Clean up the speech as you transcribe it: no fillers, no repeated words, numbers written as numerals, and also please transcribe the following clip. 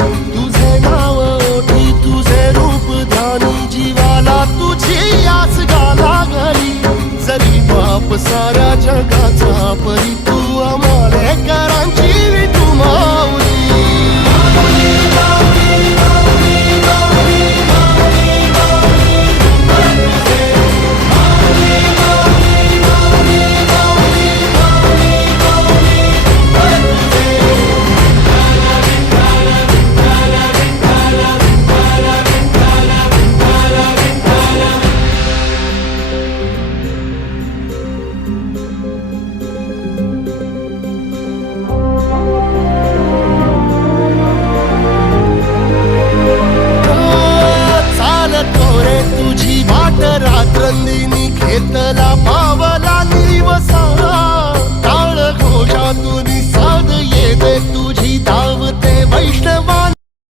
तुझे नाव ओठी तुझे रूप ध्यानी जीवाला तुझी आस गा लागली जरी बाप सा